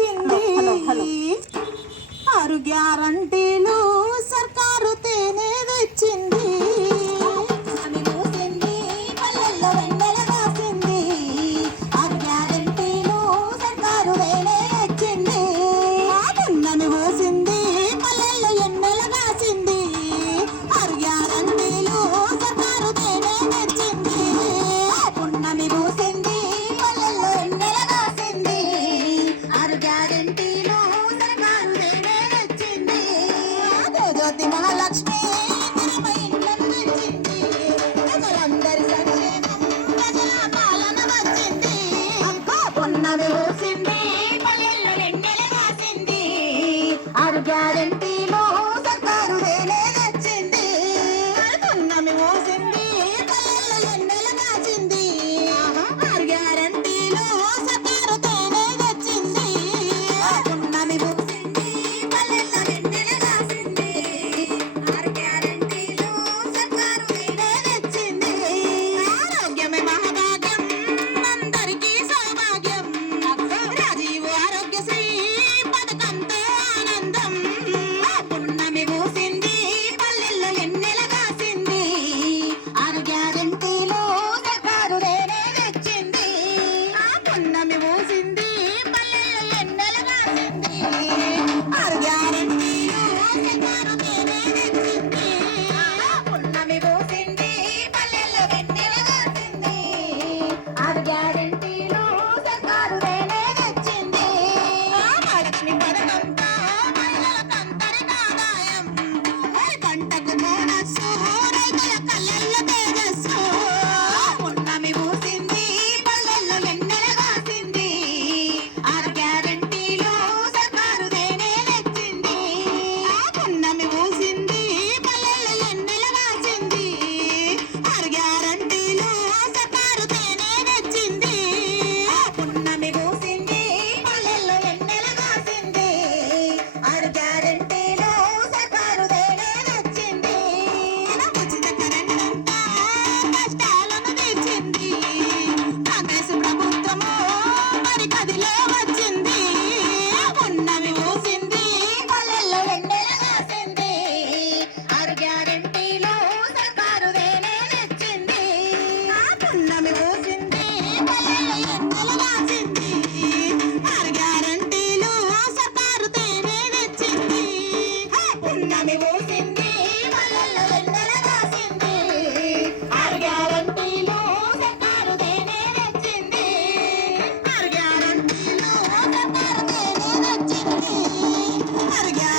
వచ్చింది ఆరు గ్యారంటీలు శ్రీమతి మహాలక్ష్మి ప్రజలందరి సంక్షేమం ప్రజల పాలన వచ్చింది. అంకా పున్నమి పోసింది పల్లెల్లో రెండెల రాసింది ఆరు గ్యారెంటీ తేజస్సు రైతుల కళ్ళల్లో తేజస్సు. again.